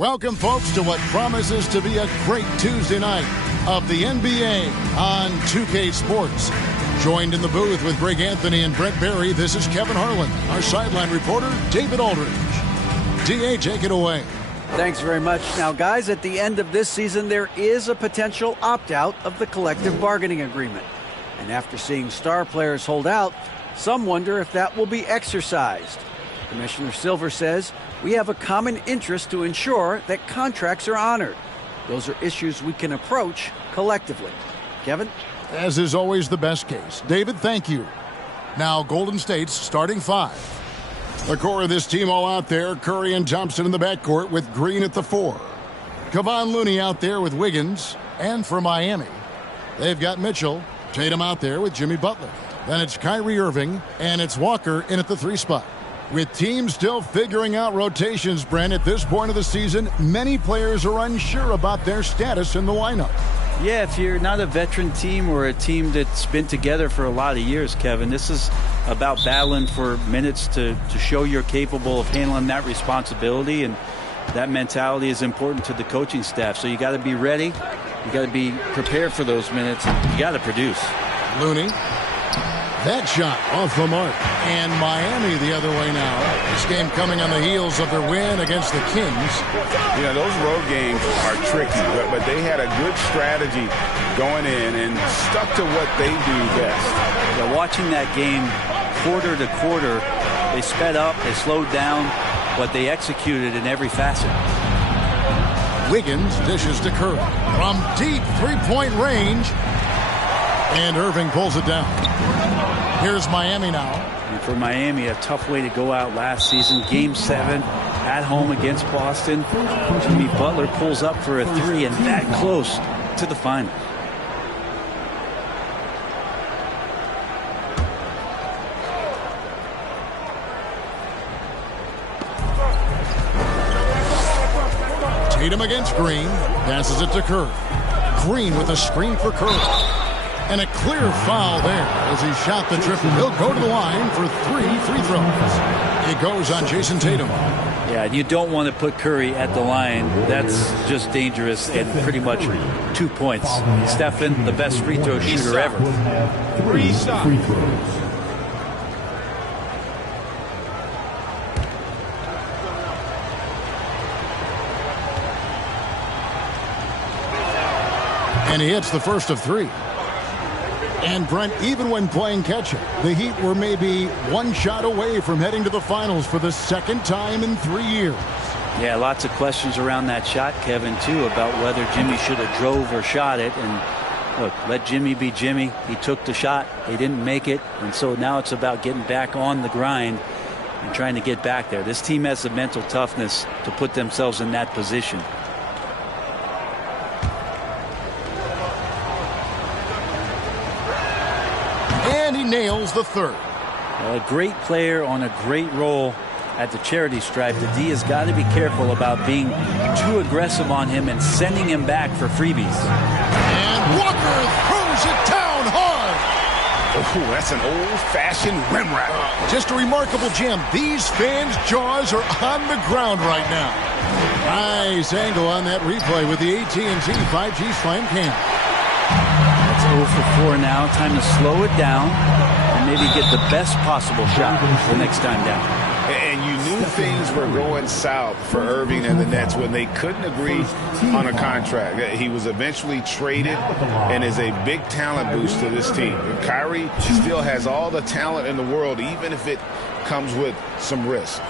Welcome, folks, to what promises to be a great Tuesday night of the NBA on 2K Sports. Joined in the booth with Greg Anthony and Brent Barry, this is Kevin Harlan. Our sideline reporter, David Aldridge. DA, take it away. Thanks very much. Now, guys, at the end of this season, there is a potential opt-out of the collective bargaining agreement. And after seeing star players hold out, some wonder if that will be exercised. Commissioner Silver says, we have a common interest to ensure that contracts are honored. Those are issues we can approach collectively. Kevin? As is always the best case. David, thank you. Now, Golden State's starting five. The core of this team all out there, Curry and Thompson in the backcourt with Green at the 4. Kevon Looney out there with Wiggins. And for Miami, they've got Mitchell. Tatum out there with Jimmy Butler. Then it's Kyrie Irving, and it's Walker in at the 3 spot. With teams still figuring out rotations, Brent, at this point of the season, many players are unsure about their status in the lineup. Yeah, if you're not a veteran team or a team that's been together for a lot of years, Kevin, this is about battling for minutes to show you're capable of handling that responsibility, and that mentality is important to the coaching staff. So you got to be ready. You got to be prepared for those minutes. You got to produce. Looney. That shot off the mark. And Miami the other way now. This game coming on the heels of their win against the Kings. You know, those road games are tricky, but they had a good strategy going in and stuck to what they do best. Yeah, watching that game quarter to quarter, they sped up, they slowed down, but they executed in every facet. Wiggins dishes to Curry from deep three-point range. And Irving pulls it down. Here's Miami now. And for Miami, a tough way to go out last season. Game 7 at home against Boston. Jimmy Butler pulls up for a 3 and that close to the final. Tatum against Green. Passes it to Curry. Green with a screen for Curry. And a clear foul there as he shot the triple. He'll go to the line for 3 free throws. It goes on Jason Tatum. Yeah, you don't want to put Curry at the line. That's just dangerous and pretty much 2 points. Stephen, the best free throw shooter ever. 3 free throws. And he hits the first of 3. And Brent, even when playing catch-up, the Heat were maybe 1 shot away from heading to the finals for the second time in 3 years. Yeah, lots of questions around that shot, Kevin, too, about whether Jimmy should have drove or shot it. And look, let Jimmy be Jimmy. He took the shot. They didn't make it. And so now it's about getting back on the grind and trying to get back there. This team has the mental toughness to put themselves in that position. And he nails the 3rd. Well, a great player on a great role at the charity stripe. The D has got to be careful about being too aggressive on him and sending him back for freebies. And Walker throws it down hard. Oh, that's an old-fashioned rim wrap. Just a remarkable gem. These fans' jaws are on the ground right now. Nice angle on that replay with the AT&T 5G Slam Cam. 0 for 4 now. Time to slow it down and maybe get the best possible shot the next time down. And you knew things were going south for Irving and the Nets when they couldn't agree on a contract. He was eventually traded and is a big talent boost to this team. Kyrie still has all the talent in the world, even if it comes with some risk.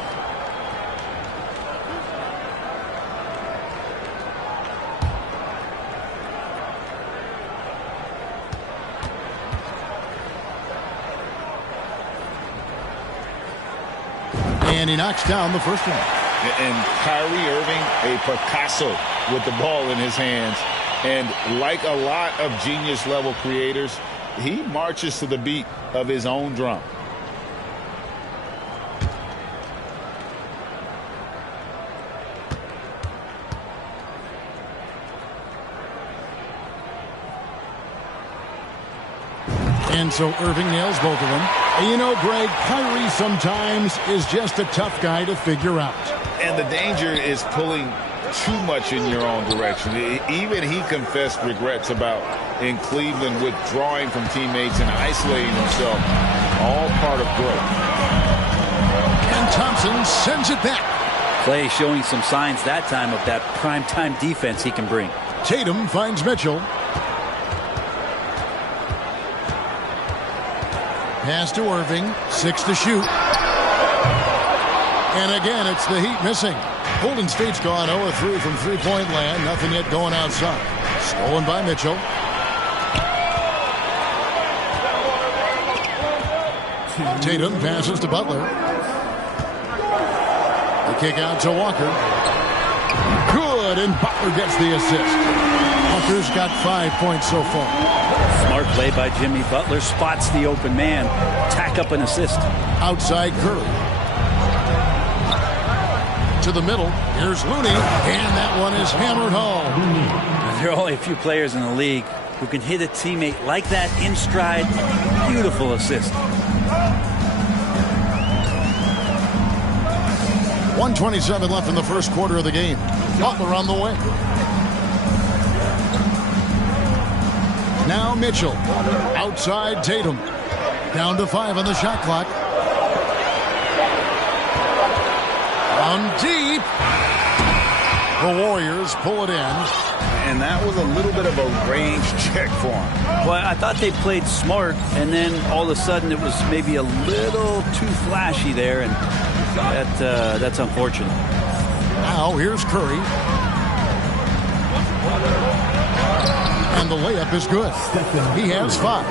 And he knocks down the first one. And Kyrie Irving, a Picasso with the ball in his hands. And like a lot of genius-level creators, he marches to the beat of his own drum. And so Irving nails both of them. And you know, Greg, Kyrie sometimes is just a tough guy to figure out. And the danger is pulling too much in your own direction. Even he confessed regrets about in Cleveland withdrawing from teammates and isolating himself. All part of growth. And Thompson sends it back. Clay showing some signs that time of that primetime defense he can bring. Tatum finds Mitchell. Pass to Irving. 6 to shoot. And again, it's the Heat missing. Golden State's gone 0-3 from three-point land. Nothing yet going outside. Stolen by Mitchell. Tatum passes to Butler. The kick out to Walker. Good, and Butler gets the assist. Walker's got 5 points so far. Smart play by Jimmy Butler. Spots the open man. Tack up an assist. Outside Curry. To the middle. Here's Looney. And that one is hammered home. There are only a few players in the league who can hit a teammate like that in stride. Beautiful assist. 1:27 left in the first quarter of the game. Butler on the way. Now Mitchell. Outside Tatum. Down to 5 on the shot clock. On deep. The Warriors pull it in. And that was a little bit of a range check for him. Well, I thought they played smart, and then all of a sudden it was maybe a little too flashy there, and that's unfortunate. Now here's Curry. And the layup is good. He has 5.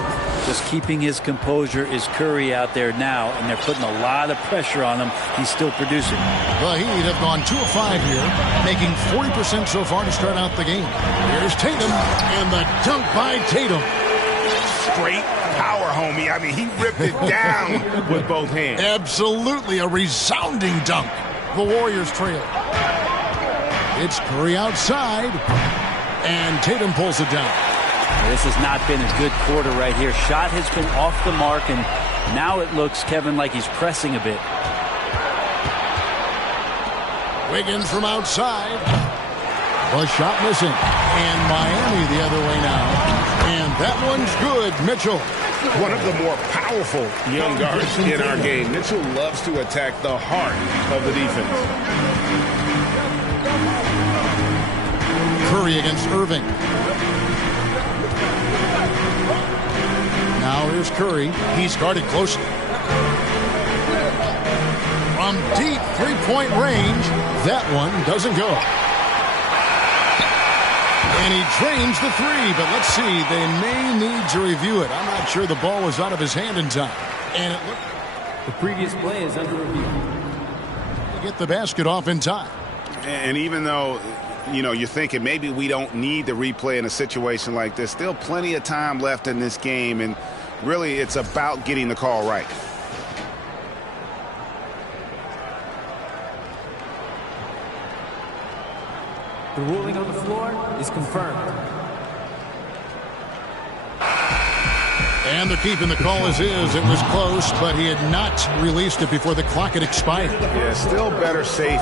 Just keeping his composure is Curry out there now, and they're putting a lot of pressure on him. He's still producing. The Heat have gone 2 of 5 here, making 40% so far to start out the game. Here's Tatum, and the dunk by Tatum. Straight power, homie. I mean, he ripped it down with both hands. Absolutely a resounding dunk. The Warriors trail. It's Curry outside, and Tatum pulls it down. This has not been a good quarter right here. Shot has been off the mark, and now it looks, Kevin, like he's pressing a bit. Wiggins from outside. The shot missing. And Miami the other way now. And that one's good. Mitchell. One of the more powerful young guards in our game. Mitchell loves to attack the heart of the defense. Curry against Irving. Now here's Curry. He's guarded closely. From deep three-point range, that one doesn't go. And he drains the 3, but let's see. They may need to review it. I'm not sure the ball was out of his hand in time. And it looked... The previous play is under review. To get the basket off in time. And even though, you know, you're thinking maybe we don't need the replay in a situation like this, still plenty of time left in this game, and really it's about getting the call right. The ruling on the floor is confirmed. And they're keeping the call as is. It was close, but he had not released it before the clock had expired. Yeah, still better safe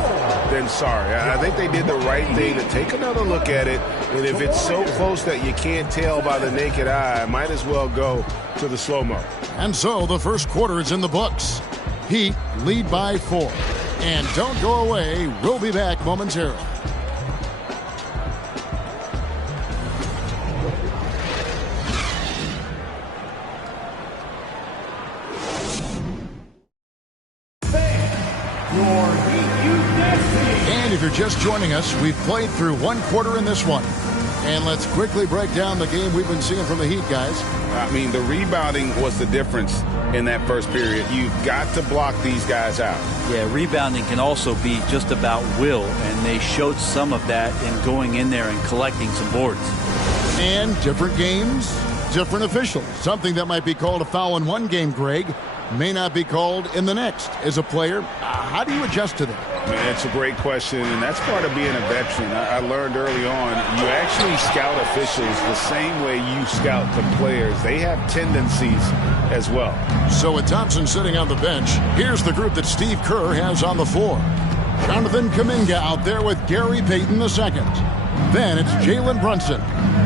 than sorry. I think they did the right thing to take another look at it. And if it's so close that you can't tell by the naked eye, might as well go to the slow-mo. And so the first quarter is in the books. Heat lead by 4. And don't go away. We'll be back momentarily. And if you're just joining us, we've played through one quarter in this one. And let's quickly break down the game we've been seeing from the Heat, guys. I mean, the rebounding was the difference in that first period. You've got to block these guys out. Yeah, rebounding can also be just about will, and they showed some of that in going in there and collecting some boards. And different games, different officials. Something that might be called a foul in one game, Greg, may not be called in the next. As a player, how do you adjust to that? Man, it's a great question, and that's part of being a veteran. I learned early on, you actually scout officials the same way you scout the players. They have tendencies as well. So with Thompson sitting on the bench, here's the group that Steve Kerr has on the floor. Jonathan Kuminga out there with Gary Payton II. Then it's Jalen Brunson.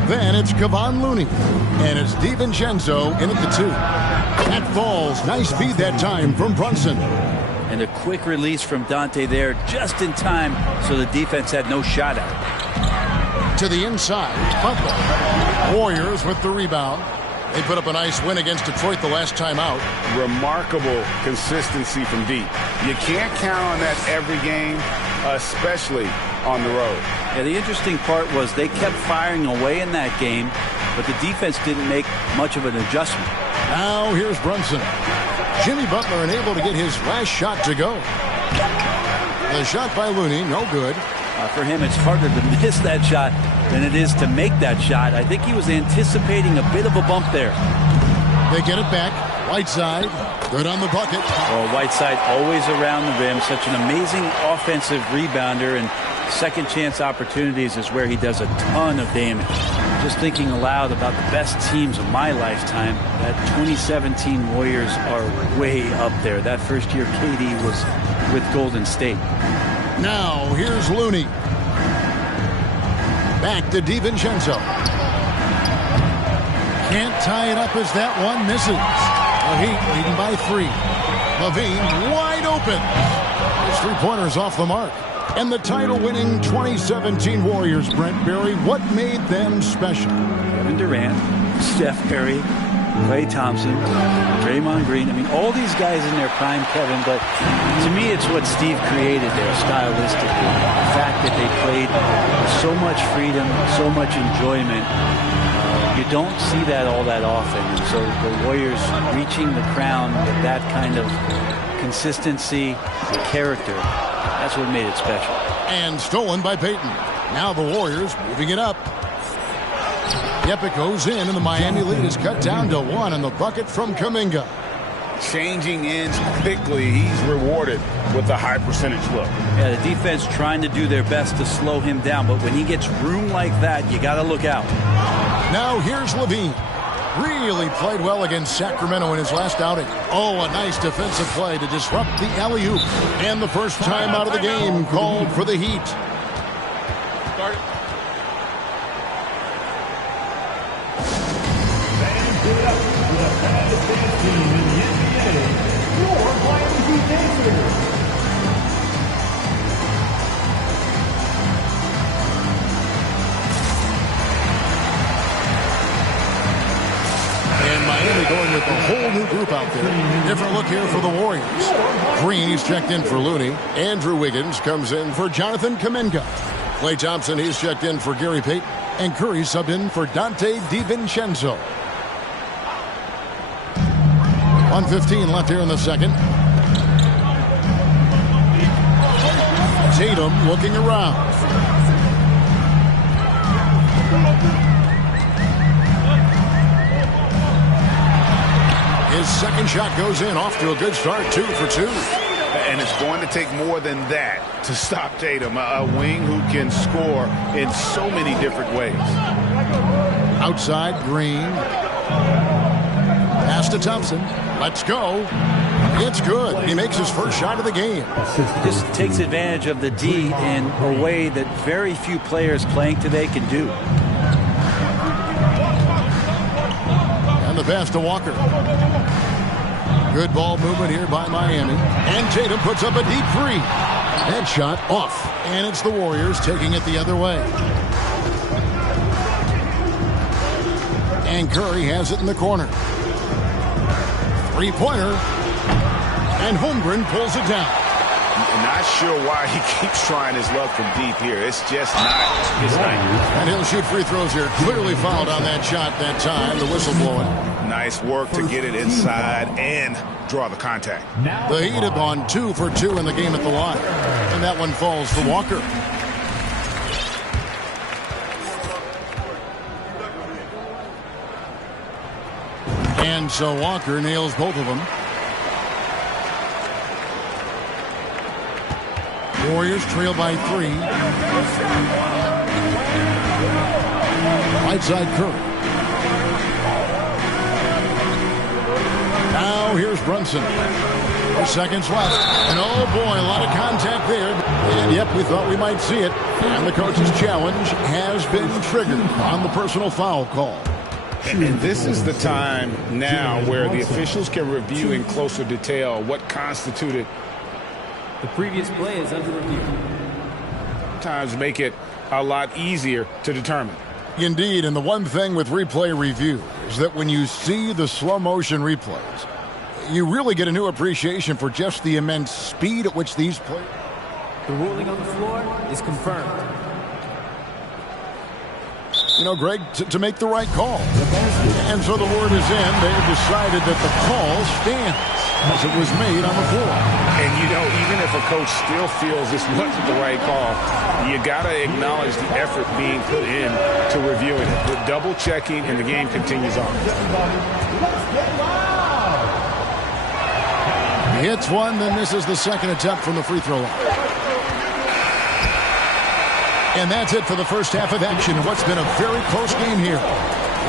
Then it's Kevon Looney. And it's DiVincenzo in at the 2. That falls. Nice feed that time from Brunson. And a quick release from Dante there just in time so the defense had no shot at it. To the inside, Butler. Warriors with the rebound. They put up a nice win against Detroit the last time out. Remarkable consistency from deep. You can't count on that every game, especially on the road. Yeah, the interesting part was they kept firing away in that game, but the defense didn't make much of an adjustment. Now here's Brunson. Jimmy Butler unable to get his last shot to go. The shot by Looney, no good. For him, it's harder to miss that shot than it is to make that shot. I think he was anticipating a bit of a bump there. They get it back. Whiteside, good on the bucket. Well, Whiteside always around the rim. Such an amazing offensive rebounder, and second chance opportunities is where he does a ton of damage. Just thinking aloud about the best teams of my lifetime, that 2017 Warriors are way up there. That first year KD was with Golden State. Now here's Looney. Back to DiVincenzo. Can't tie it up as that one misses. The Heat leading by 3. LaVine wide open. His three-pointer's off the mark. And the title-winning 2017 Warriors, Brent Barry, what made them special? Kevin Durant, Steph Curry, Klay Thompson, Draymond Green. I mean, all these guys in their prime, Kevin, but to me it's what Steve created there stylistically. The fact that they played with so much freedom, so much enjoyment. You don't see that all that often. And so the Warriors reaching the crown with that kind of consistency and character, that's what made it special. And stolen by Payton. Now the Warriors moving it up. Yep, it goes in, and the Miami lead is cut down to 1 on the bucket from Kuminga. Changing ends quickly. He's rewarded with a high percentage look. Yeah, the defense trying to do their best to slow him down, but when he gets room like that, you got to look out. Now here's LaVine. Really played well against Sacramento in his last outing. Oh, a nice defensive play to disrupt the alley-oop. And the first time out of the game called for the Heat. Start it. And Miami going with a whole new group out there. Different look here for the Warriors. Green, he's checked in for Looney. Andrew Wiggins comes in for Jonathan Kuminga. Klay Thompson, he's checked in for Gary Payton. And Curry subbed in for Dante DiVincenzo. 1:15 left here in the second. Tatum looking around. His second shot goes in, off to a good start, 2 for 2. And it's going to take more than that to stop Tatum, a wing who can score in so many different ways. Outside, Green. Pass to Thompson. Let's go. It's good. He makes his first shot of the game. Just takes advantage of the D in a way that very few players playing today can do. And the pass to Walker. Good ball movement here by Miami. And Tatum puts up a deep three. That shot off. And it's the Warriors taking it the other way. And Curry has it in the corner. Three-pointer. And Holmgren pulls it down. Not sure why he keeps trying his luck from deep here. It's just not his night. And he'll shoot free throws here. Clearly fouled on that shot that time. The whistle blowing. Nice work to get it inside and draw the contact. The Heat have gone 2 for 2 in the game at the line. And that one falls for Walker. And so Walker nails both of them. Warriors trail by 3. Right side Curry. Now here's Brunson. 4 seconds left. And oh boy, a lot of contact there. And yep, we thought we might see it. And the coach's challenge has been triggered on the personal foul call. And this is the time now where the officials can review in closer detail what constituted. The previous play is under review. Sometimes make it a lot easier to determine. Indeed, and the one thing with replay review is that when you see the slow motion replays, you really get a new appreciation for just the immense speed at which these plays. The ruling on the floor is confirmed. You know, Greg, to make the right call. And so the word is in. They have decided that the call stands as it was made on the floor. And, you know, even if a coach still feels this wasn't the right call, you got to acknowledge the effort being put in to reviewing it. The double checking, and the game continues on. He hits one, then misses the second attempt from the free throw line. And that's it for the first half of action. What's been a very close game here.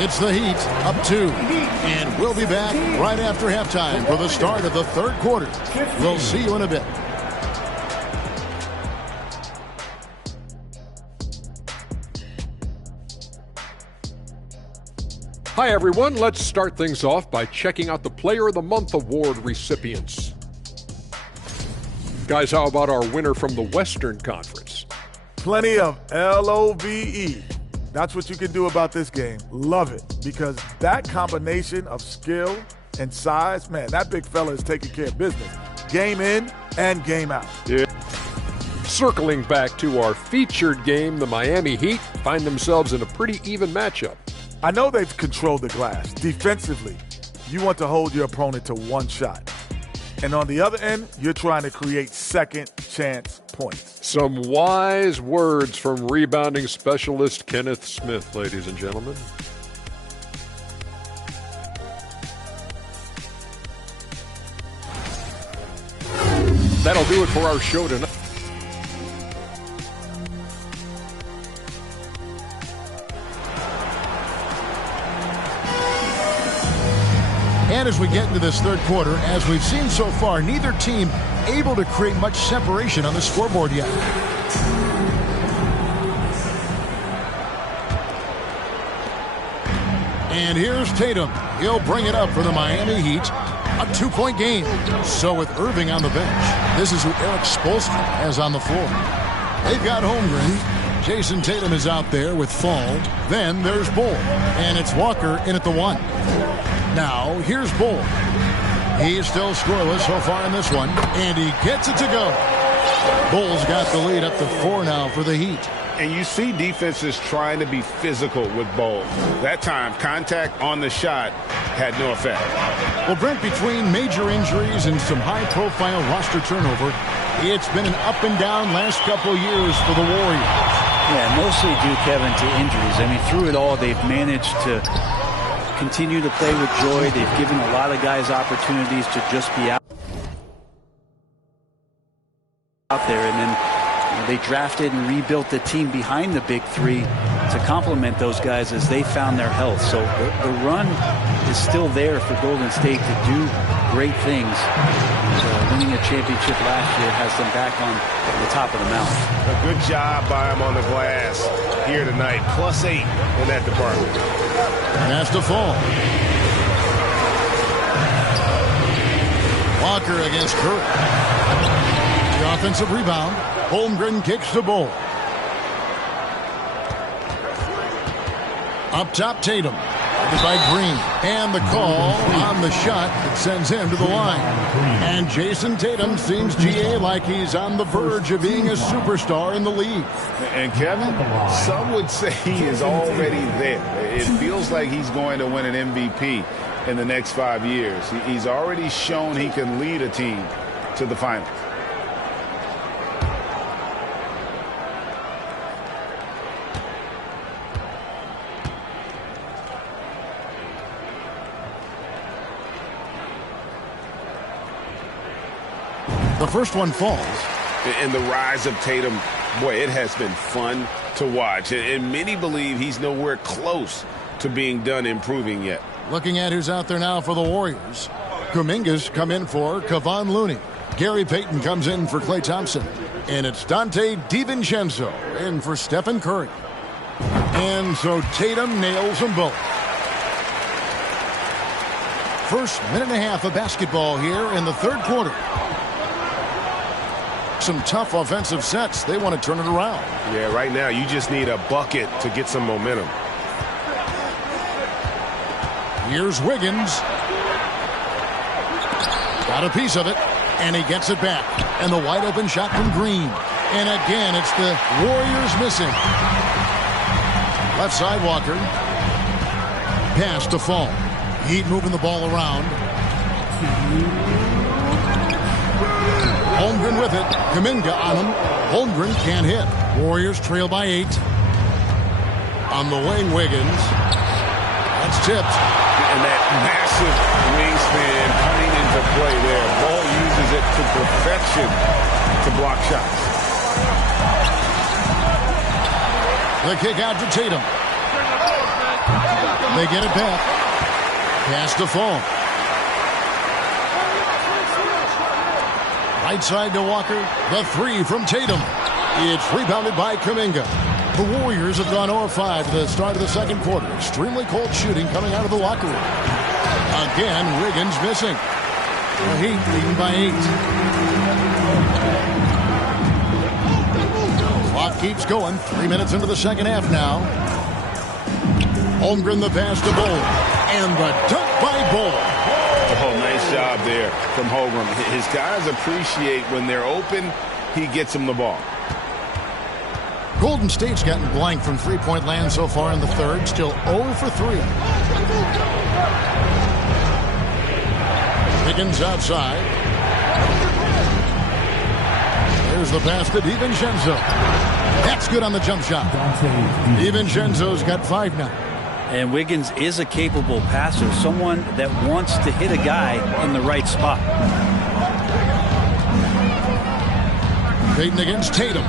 It's the Heat up 2. And we'll be back right after halftime for the start of the third quarter. We'll see you in a bit. Hi, everyone. Let's start things off by checking out the Player of the Month award recipients. Guys, how about our winner from the Western Conference? Plenty of LOVE. That's what you can do about this game. Love it. Because that combination of skill and size, man, that big fella is taking care of business. Game in and game out. Yeah. Circling back to our featured game, the Miami Heat find themselves in a pretty even matchup. I know they've controlled the glass. Defensively, you want to hold your opponent to one shot. And on the other end, you're trying to create second chance points. Some wise words from rebounding specialist Kenneth Smith, ladies and gentlemen. That'll do it for our show tonight. And as we get into this third quarter, as we've seen so far, neither team able to create much separation on the scoreboard yet. And here's Tatum. He'll bring it up for the Miami Heat. A 2-point game. So with Irving on the bench, this is who Eric Spoelstra has on the floor. They've got Holmgren. Jason Tatum is out there with Fall. Then there's Bull. And it's Walker in at the 1. Now, here's Bull. He's still scoreless so far in this one, and he gets it to go. Bull's got the lead up to 4 now for the Heat. And you see defenses trying to be physical with Bull. That time, contact on the shot had no effect. Well, Brent, between major injuries and some high-profile roster turnover, it's been an up and down last couple years for the Warriors. Yeah, mostly due, Kevin, to injuries. I mean, through it all, they've managed to continue to play with joy. They've given a lot of guys opportunities to just be out there, and then they drafted and rebuilt the team behind the big three to complement those guys as they found their health. So the run is still there for Golden State to do great things. Winning a championship last year has them back on the top of the mountain. A good job by him on the glass here tonight. +8 in that department. Has to fall. Walker against Curry. The offensive rebound. Holmgren kicks the Bull. Up top, Tatum. By Green. And the call on the shot that sends him to the line. And Jason Tatum seems, GA, like he's on the verge of being a superstar in the league. And Kevin, some would say he is already there. It feels like he's going to win an MVP in the next 5 years. He's already shown he can lead a team to the finals. The first one falls. And the rise of Tatum, boy, it has been fun to watch. And many believe he's nowhere close to being done improving yet. Looking at who's out there now for the Warriors. Kuminga's come in for Kevon Looney. Gary Payton comes in for Klay Thompson. And it's Dante DiVincenzo in for Stephen Curry. And so Tatum nails them both. First minute and a half of basketball here in the third quarter. Some tough offensive sets. They want to turn it around. Yeah, right now you just need a bucket to get some momentum. Here's Wiggins. Got a piece of it, and he gets it back. And the wide open shot from Green. And again, it's the Warriors missing. Left side, Walker. Pass to Fall. Heat moving the ball around. Holmgren with it. Kuminga on him. Holmgren can't hit. Warriors trail by 8. On the wing, Wiggins. That's tipped. And that massive wingspan coming into play there. Ball uses it to perfection to block shots. The kick out to Tatum. They get it back. Pass to Fall. Right side to Walker. The 3 from Tatum. It's rebounded by Kuminga. The Warriors have gone 0-5 to the start of the second quarter. Extremely cold shooting coming out of the locker room. Again, Wiggins missing. The Heat leading by 8. Clock keeps going. 3 minutes into the second half now. Holmgren the pass to Bull. And the dunk by Bull. Oh, nice job there from Holmgren. His guys appreciate when they're open, he gets them the ball. Golden State's gotten blank from three-point land so far in the third. Still 0 for 3. Wiggins outside. There's the pass to DiVincenzo. That's good on the jump shot. DiVincenzo's got 5 now. And Wiggins is a capable passer, someone that wants to hit a guy in the right spot. Payton against Tatum.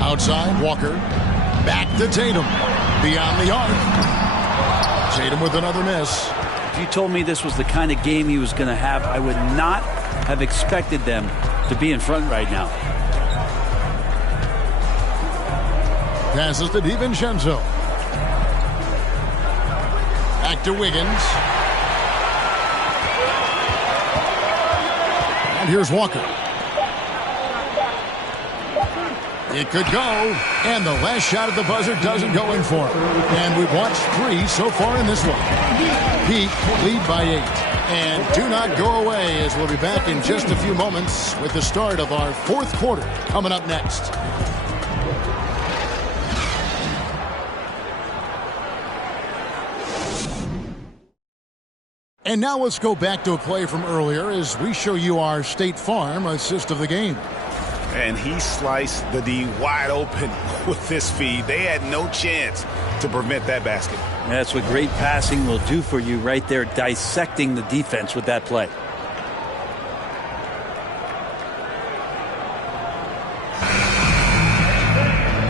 Outside, Walker. Back to Tatum. Beyond the arc. Tatum with another miss. If you told me this was the kind of game he was going to have, I would not have expected them to be in front right now. Passes to DiVincenzo. Back to Wiggins. And here's Walker. It could go. And the last shot at the buzzer doesn't go in for it. And we've watched 3 so far in this one. Heat lead by 8. And do not go away, as we'll be back in just a few moments with the start of our fourth quarter coming up next. And now let's go back to a play from earlier as we show you our State Farm assist of the game. And he sliced the D wide open with this feed. They had no chance to prevent that basket. That's what great passing will do for you right there, dissecting the defense with that play.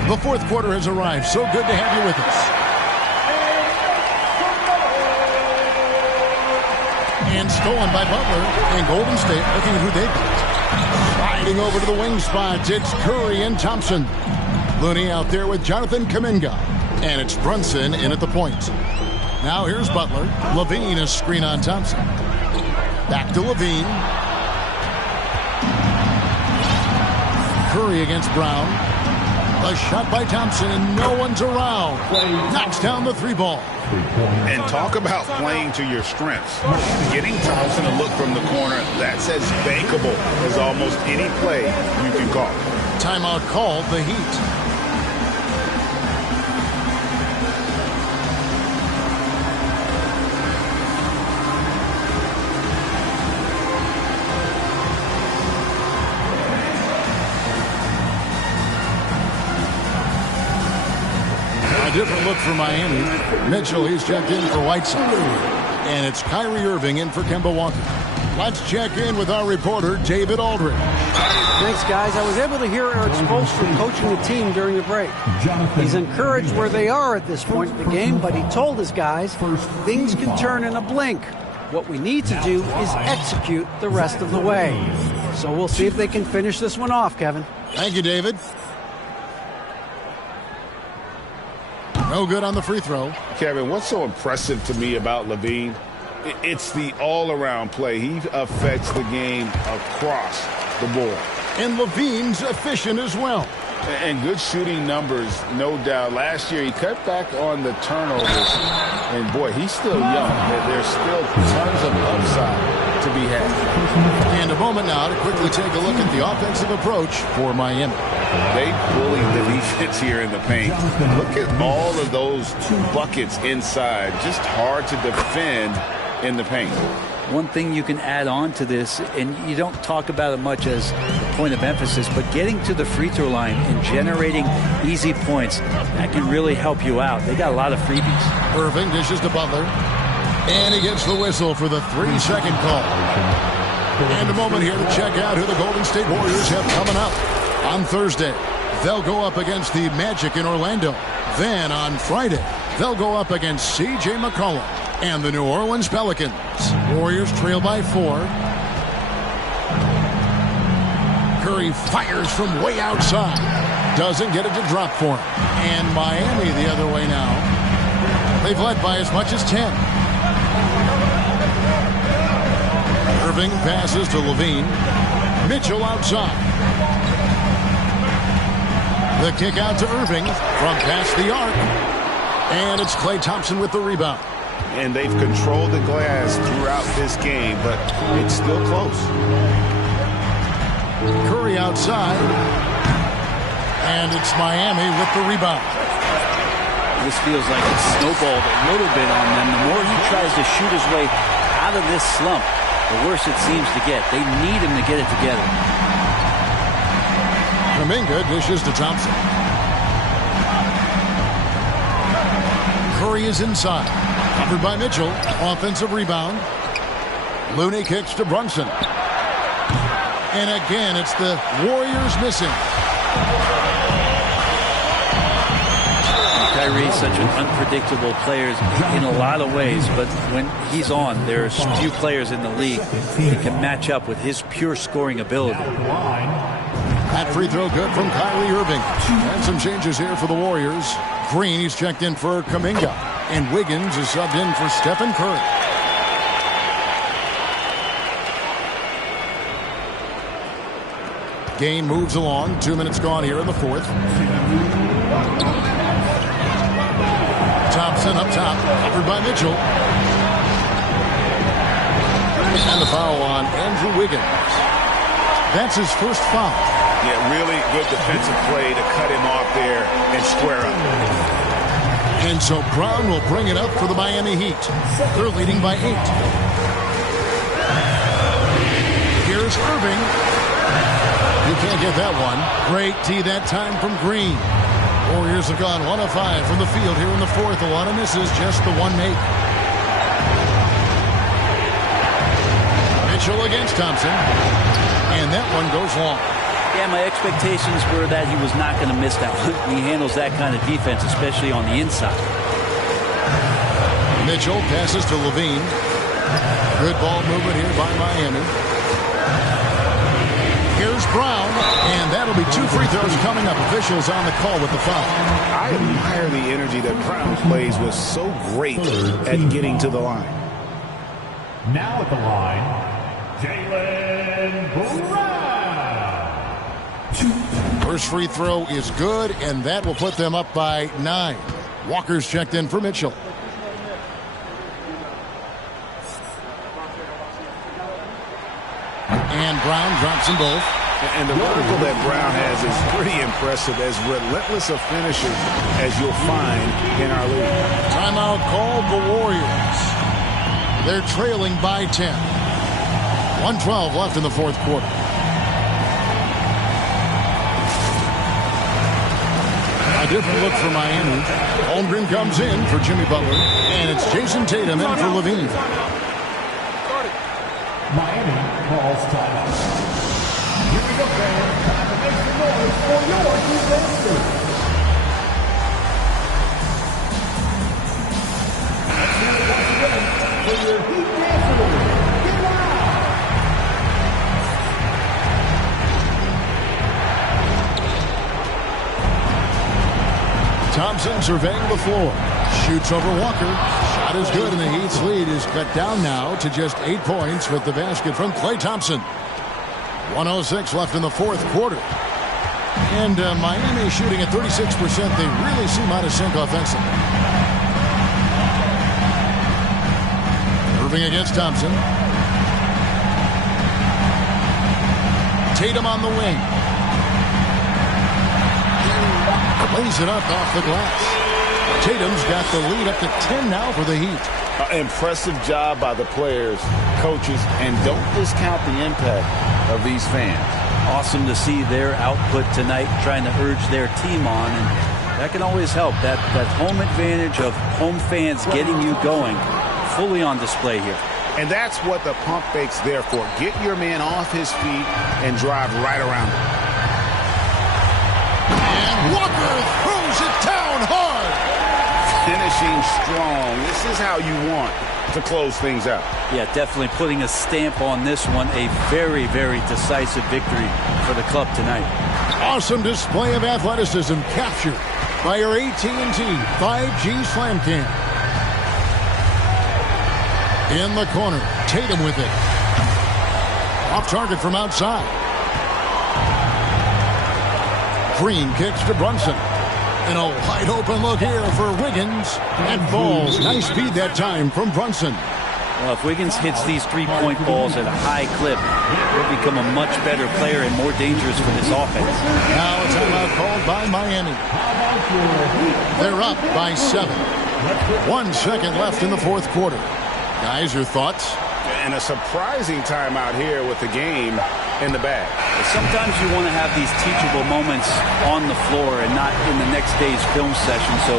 The fourth quarter has arrived. So good to have you with us. And stolen by Butler, and Golden State looking at who they got. Sliding over to the wing spots, it's Curry and Thompson. Looney out there with Jonathan Kuminga. And it's Brunson in at the point. Now here's Butler. Levine, a screen on Thompson. Back to Levine. Curry against Brown. A shot by Thompson, and no one's around. Knocks down the 3 ball. And talk about playing to your strengths. Getting Thompson to look from the corner, that's as bankable as almost any play you can call. Timeout called, the Heat. A different look for Miami. Mitchell, he's checked in for Whiteside. And it's Kyrie Irving in for Kemba Walker. Let's check in with our reporter, David Aldridge. Thanks, guys. I was able to hear Eric Spoelstra coaching the team during the break. He's encouraged where they are at this point in the game, but he told his guys things can turn in a blink. What we need to do is execute the rest of the way. So we'll see if they can finish this one off, Kevin. Thank you, David. No good on the free throw. Kevin, what's so impressive to me about Levine? It's the all-around play. He affects the game across the board. And Levine's efficient as well. And good shooting numbers, no doubt. Last year, he cut back on the turnovers. And, boy, he's still young. There's still tons of upside to be had. And a moment now to quickly take a look at the offensive approach for Miami. They bullied the defense here in the paint. Look at all of those buckets inside. Just hard to defend in the paint. One thing you can add on to this, and you don't talk about it much as a point of emphasis, but getting to the free throw line and generating easy points, that can really help you out. They got a lot of freebies. Irving dishes to Butler. And he gets the whistle for the 3-second call. And a moment here to check out who the Golden State Warriors have coming up. On Thursday, they'll go up against the Magic in Orlando. Then on Friday, they'll go up against C.J. McCollum and the New Orleans Pelicans. Warriors trail by 4. Curry fires from way outside. Doesn't get it to drop for him. And Miami the other way now. They've led by as much as 10. Irving passes to Levine. Mitchell outside. The kick out to Irving from past the arc. And it's Klay Thompson with the rebound. And they've controlled the glass throughout this game, but it's still close. Curry outside. And it's Miami with the rebound. This feels like it's snowballed a little bit on them. The more he tries to shoot his way out of this slump, the worse it seems to get. They need him to get it together. Kuminga dishes to Thompson. Curry is inside. Covered by Mitchell. Offensive rebound. Looney kicks to Brunson. And again, it's the Warriors missing. Kyrie's such an unpredictable player in a lot of ways, but when he's on, there's few players in the league that can match up with his pure scoring ability. That free throw good from Kyrie Irving. And some changes here for the Warriors. Green, he's checked in for Kuminga. And Wiggins is subbed in for Stephen Curry. Game moves along. 2 minutes gone here in the fourth. Thompson up top, covered by Mitchell. And the foul on Andrew Wiggins. That's his first foul. Yeah, really good defensive play to cut him off there and square up. And so Brown will bring it up for the Miami Heat. They're leading by 8. Here's Irving. You can't get that one. Great tee that time from Green. Warriors have gone 1 of 5 from the field here in the fourth. A lot of misses, just the one make. Mitchell against Thompson. And that one goes long. Yeah, my expectations were that he was not going to miss that one. He handles that kind of defense, especially on the inside. Mitchell passes to Levine. Good ball movement here by Miami. Here's Brown, and that'll be 2 free throws coming up. Officials on the call with the foul. I admire the energy that Brown plays with, so great at getting to the line. Now at the line, Jaylen Brown. First free throw is good, and that will put them up by 9. Walker's checked in for Mitchell. And Brown drops them both. And the vertical that Brown has is pretty impressive, as relentless a finisher as you'll find in our league. Timeout called the Warriors. They're trailing by 10. 1:12 left in the fourth quarter. A different look for Miami. Holmgren comes in for Jimmy Butler. And it's Jason Tatum in for Levine. Miami calls timeout. Here we go, fans. Time to make some noise for your defense. Let's hear it once again for your Heat Dancers. Thompson surveying the floor. Shoots over Walker. Shot is good, and the Heat's lead is cut down now to just 8 points with the basket from Klay Thompson. 1:06 left in the fourth quarter. And Miami shooting at 36%. They really seem out of sync offensively. Irving against Thompson. Tatum on the wing. Lays it up off the glass. Tatum's got the lead up to 10 now for the Heat. Impressive job by the players, coaches, and don't discount the impact of these fans. Awesome to see their output tonight, trying to urge their team on, and that can always help. That home advantage of home fans getting you going, fully on display here. And that's what the pump fake's there for. Get your man off his feet and drive right around him. And Walker throws it down hard. Finishing strong. This is how you want to close things out. Yeah, definitely putting a stamp on this one. A very, very decisive victory for the club tonight. Awesome display of athleticism captured by your AT&T 5G Slam Cam. In the corner, Tatum with it. Off target from outside. Green kicks to Brunson. And a wide open look here for Wiggins. And falls. Nice speed that time from Brunson. Well, if Wiggins hits these three-point balls at a high clip, he'll become a much better player and more dangerous for this offense. Now a timeout called by Miami. They're up by 7. 1 second left in the fourth quarter. Guys, your thoughts? And a surprising timeout here with the game in the bag. Sometimes you want to have these teachable moments on the floor and not in the next day's film session. So